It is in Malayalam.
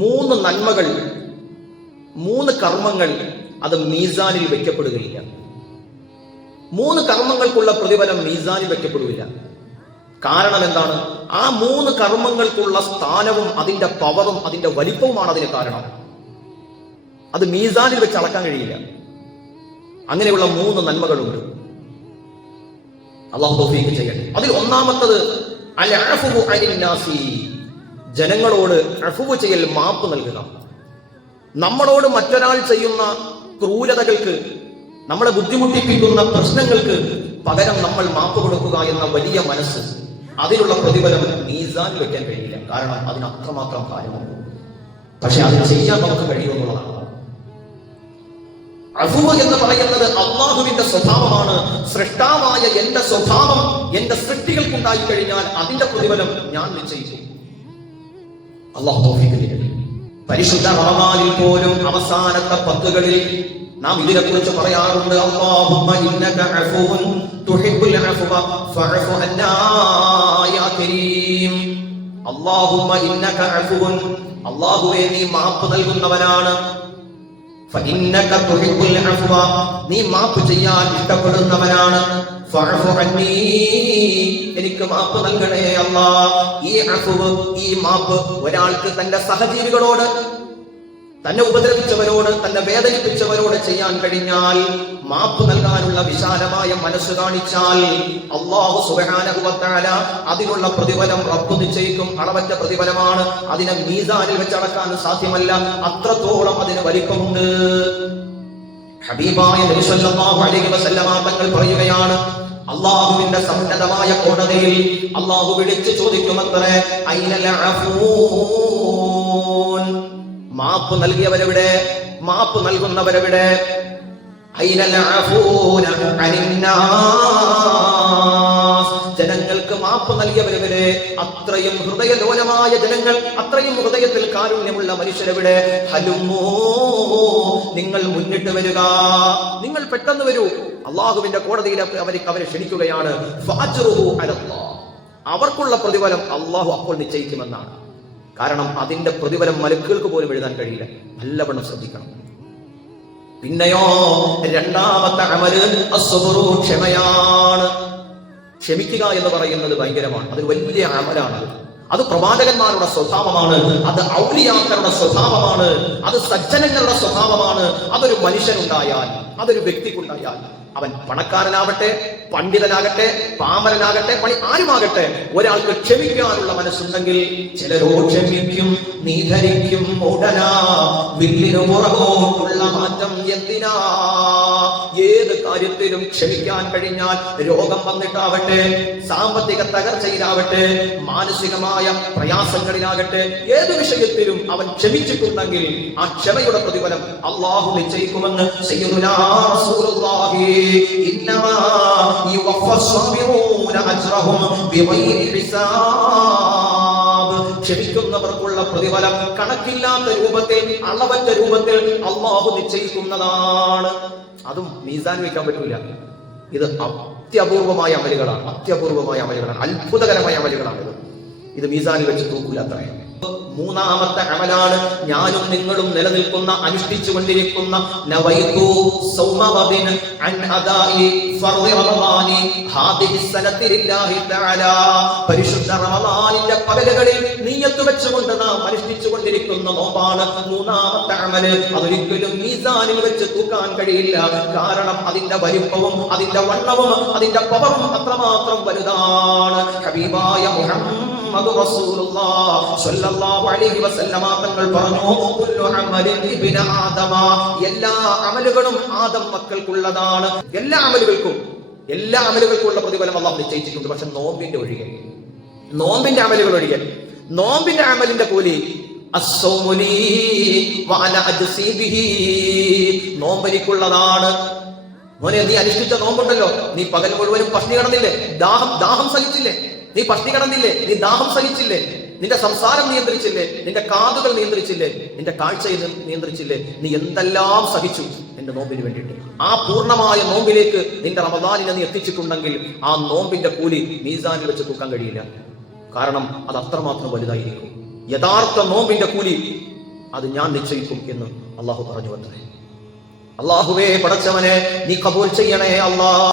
3 നന്മകൾ, 3 കർമ്മങ്ങൾ അത് മീസാനിൽ വെക്കപ്പെടുകയില്ല. 3 കർമ്മങ്ങൾക്കുള്ള പ്രതിഫലം മീസാനിൽ വെക്കപ്പെടുകയില്ല. കാരണം എന്താണ്? ആ 3 കർമ്മങ്ങൾക്കുള്ള സ്ഥാനവും അതിന്റെ പവറും അതിന്റെ വലിപ്പവുമാണ് അതിന് കാരണം. അത് മീസാനിൽ വെച്ച് അളക്കാൻ കഴിയില്ല. അങ്ങനെയുള്ള 3 നന്മകളുണ്ട്. അല്ലാഹു തൗഫീഖ് ചെയ്യട്ടെ. അതിൽ ഒന്നാമത്തത് അൽ-അഫ്വു അനിൻ നാസി, ജനങ്ങളോട് അഫ്വു ചെയ്യൽ, മാപ്പ് നൽകുക. നമ്മളോട് മറ്റൊരാൾ ചെയ്യുന്ന ക്രൂരതകൾക്ക്, നമ്മളെ ബുദ്ധിമുട്ടിപ്പിക്കുന്ന പ്രശ്നങ്ങൾക്ക് പകരം നമ്മൾ മാപ്പ് കൊടുക്കുക എന്ന വലിയ മനസ്സ്, അതിനുള്ള പ്രതിഫലം മീസാൻ വെക്കാൻ കഴിയില്ല. കാരണം അതിന് അത്രമാത്രം കാര്യമുണ്ട്. പക്ഷെ അത് ചെയ്യാൻ നമുക്ക് കഴിയുമെന്നുള്ളതാണ്. അഫ്വ് എന്ന് പറയുന്നത് അല്ലാഹുവിന്റെ സ്വഭാവമാണ്. സൃഷ്ടാവായ എന്റെ സ്വഭാവം എന്റെ സൃഷ്ടികൾക്കുണ്ടായി കഴിഞ്ഞാൽ അതിന്റെ പ്രതിഫലം ഞാൻ നിശ്ചയിക്കും. അല്ലാഹു തൗഫീഖ് ചെയ്യട്ടെ. പരിശുദ്ധ റമദാനിൽ പോലും അവസാനത്തെ 10കളിൽ നാം ഇതിനെക്കുറിച്ച് പറയാറുണ്ട്. അല്ലാഹുമ്മ ഇന്നക അഫ്വുൻ തുഹിബ്ബുൽ അഫ്വ ഫഅഫു അന്നാ യാ കരീം. അല്ലാഹുമ്മ ഇന്നക അഫ്വുൻ, അല്ലാഹുവേ നീ മാപ്പ് നൽകുന്നവനാണ്. ഫഇന്നക തുഹിബ്ബുൽ അഫ്വ, നീ മാപ്പ് ചെയ്യാൻ ഇഷ്ടപ്പെടുന്നവനാണ്. ഫഅഫു അന്നീ, എനിക്ക് മാപ്പ് നൽകണേ അല്ലാഹ്. ഈ അഫ്വ്, ഈ മാപ്പ് ഒരാൾക്ക് തന്റെ സഹജീവികളോട്, തന്നെ ഉപദ്രവിച്ചവരോട്, തന്നെ വേദനിപ്പിച്ചവരോട് ചെയ്യാൻ കഴിഞ്ഞാൽ, മാപ്പ് നൽകാനുള്ള വിശാലമായ മനസ്സ് കാണിച്ചാൽ അല്ലാഹു സുബ്ഹാനഹു വ തആല അതിനുള്ള പ്രതിഫലം റബ്ബ് നിശ്ചയിക്കും. അളവറ്റ പ്രതിഫലമാണ്. അതിനെ മീസാനിൽ വെച്ച് അളക്കാൻ സാധ്യമല്ല. അത്രത്തോളം അതിന് വലിപ്പമുണ്ട്. ഹബീബായ നബി സല്ലല്ലാഹു അലൈഹി വസല്ലമ തങ്ങൾ പറയുകയാണ്, അല്ലാഹുവിന്റെ സമുന്നതമായ കോടതിയിൽ അല്ലാഹു വിളിച്ചു ചോദിക്കുമത്രേ, ഐനൽ അഫൂൻ, മാപ്പ് നൽകിയവരെവിടെ, മാപ്പ് നൽകുന്നവരെവിടെ? ഐനൽ അഫൂന അനിന്നാസ്, ജനങ്ങൾക്ക് മാപ്പ് നൽകിയവരെവിടെ? അത്രയും ഹൃദയലോലമായ ജനങ്ങൾ, അത്രയും ഹൃദയത്തിൽ കാരുണ്യമുള്ള മനുഷ്യരെവിടെ? ഹലുമോ, നിങ്ങൾ മുന്നിട്ട് വരിക, നിങ്ങൾ പെട്ടെന്ന് വരൂ. അള്ളാഹുവിന്റെ കോടതിയിൽ അവരെ ക്ഷണിക്കുകയാണ്. ഫഅജ്റുഹു അലല്ലാഹ്, അവർക്കുള്ള പ്രതിഫലം അള്ളാഹു അപ്പോൾ നിശ്ചയിക്കുമെന്നാണ്. കാരണം അതിന്റെ പ്രതിഫലം മലക്കുകൾക്ക് പോലും എഴുതാൻ കഴിയില്ല. നല്ലവണ്ണം ശ്രദ്ധിക്കണം. പിന്നെയോ രണ്ടാമത്തെ അമല് അസ്സബ്റു, ക്ഷമയാണ്. ക്ഷമിക്കുക എന്ന് പറയുന്നത് ഭയങ്കരമാണ്. അത് വലിയ അമലാണ്. അത് പ്രവാചകന്മാരുടെ സ്വഭാവമാണ്. അത് ഔലിയാക്കളുടെ സ്വഭാവമാണ്. അത് സജ്ജനങ്ങളുടെ സ്വഭാവമാണ്. അതൊരു മനുഷ്യനുണ്ടായാൽ, അതൊരു വ്യക്തിക്കുണ്ടായാൽ, അവൻ പണക്കാരനാവട്ടെ, പണ്ഡിതനാകട്ടെ, പാമരനാകട്ടെ, ആരുമാകട്ടെ, ഒരാൾക്ക് ക്ഷമിക്കാനുള്ള മനസ്സുണ്ടെങ്കിൽ ചിലരോ ക്ഷമിക്കും, നീ ധരിക്കും ഉടനാ വില്ലിനു പുറകോട്ടുള്ള മാറ്റം എന്തിനാ? ഏത് കാര്യത്തിലും ക്ഷമിക്കാൻ കഴിഞ്ഞാൽ, രോഗം വന്നിട്ടാവട്ടെ, സാമ്പത്തിക തകർച്ചയിലാവട്ടെ, മാനസികമായ പ്രയാസങ്ങളിലാകട്ടെ, ഏത് വിഷയത്തിലും അവൻ ക്ഷമിച്ചിട്ടുണ്ടെങ്കിൽ ആ ക്ഷമയുടെ പ്രതിഫലം അല്ലാഹു നിശ്ചയിക്കുമെന്ന് സയ്യിദുനാ റസൂലുള്ളാഹി ഇന്നമാ യുവഫസ്സാബിറൂന അജ്റഹും ബിഗൈരി ഹിസാബ്, ക്ഷമിക്കുന്നവർക്കുള്ള പ്രതിഫലം കണക്കില്ലാത്ത രൂപത്തിൽ, അളവറ്റ രൂപത്തിൽ അല്ലാഹു നിശ്ചയിക്കുന്നതാണ്. അതും മീസാൻ വെക്കാൻ പറ്റൂല. ഇത് അത്യപൂർവമായ അമലുകളാണ്, അത്യപൂർവമായ അമലുകളാണ്, അത്ഭുതകരമായ അമലുകളാണ്. ഇത് മീസാനിൽ വെച്ച് തൂക്കൂല അത്രയും. മൂന്നാമത്തെ അമലാണ് ഞാനും നിങ്ങളും നിലനിൽക്കുന്ന, അനുഷ്ഠിച്ചുകൊണ്ടിരിക്കുന്ന നവൈതു സൗമവദിൻ അൻ അദാഇ ഫർദി റമദാനി ഹാദിഹി സനതി ലില്ലാഹി തആല, പരിശുദ്ധ റമദാനിന്റെ പകലുകളിൽ നിയ്യത്ത് വെച്ചുകൊണ്ട് നാം അനുഷ്ഠിച്ചുകൊണ്ടിരിക്കുന്ന നോമ്പാണ് മൂന്നാമത്തെ അമല്. അതൊരിക്കലും മീസാനിൽ വെച്ച് തൂക്കാൻ കഴിയില്ല. കാരണം അതിന്റെ വലിപ്പവും അതിന്റെ വണ്ണവും അതിന്റെ പവറും അത്രമാത്രം വലുതാണ്. ഹബീബായ മുഹമ്മദ് റസൂലുള്ളാഹി സ്വല്ലല്ലാഹു അലൈഹി വസല്ലമ തങ്ങൾ പറഞ്ഞു, കുല്ലു അമലിൻ ഇബ്ന ആദമ, എല്ലാ അമലുകളും ആദം മക്കൾക്കുള്ളതാണ്. എല്ലാ അമലുകൾക്കുള്ള പ്രതിഫലം അല്ലാഹു നിശ്ചയിച്ചിട്ടുണ്ട്. പക്ഷെ നോമ്പിന്റെ ഒഴികെ, നോമ്പിന്റെ അമലുകൾ ഒഴികെ, നോമ്പിന്റെ അമലിന്റെ കൂലി അസ്സൗമുലി വഅന അജ്സി ബിഹി, നോമ്പനിക്കുള്ളതാണ്. മോനെ, നീ അനുഷ്ഠിച്ച നോമ്പുണ്ടല്ലോ, നീ പകൽ മുഴുവനും പട്ടിണി കിടന്നില്ലേ, ദാഹം സഹിച്ചില്ലേ, നീ പട്ടിണി കിടന്നില്ലേ, നീ ദാഹം സഹിച്ചില്ലേ, നിന്റെ സംസാരം നിയന്ത്രിച്ചില്ലേ, നിന്റെ കാതുകൾ നിയന്ത്രിച്ചില്ലേ, നിന്റെ കാഴ്ച നിയന്ത്രിച്ചില്ലേ, നീ എന്തെല്ലാം സഹിച്ചു എന്റെ നോമ്പിന് വേണ്ടിയിട്ട്. ആ പൂർണ്ണമായ നോമ്പിലേക്ക് നിന്റെ റമദാനിനെ നീ എത്തിച്ചിട്ടുണ്ടെങ്കിൽ ആ നോമ്പിന്റെ കൂലി മീസാനിൽ വെച്ച് തൂക്കാൻ കഴിയില്ല. കാരണം അത് അത്രമാത്രം വലുതായിരിക്കും. യഥാർത്ഥ നോമ്പിന്റെ കൂലി അത് ഞാൻ നിശ്ചയിക്കും എന്ന് അള്ളാഹു പറഞ്ഞു അത്രേ. അള്ളാഹുവേ പടച്ചവനെ നീ കബൂൽ ചെയ്യണേ അല്ലാ.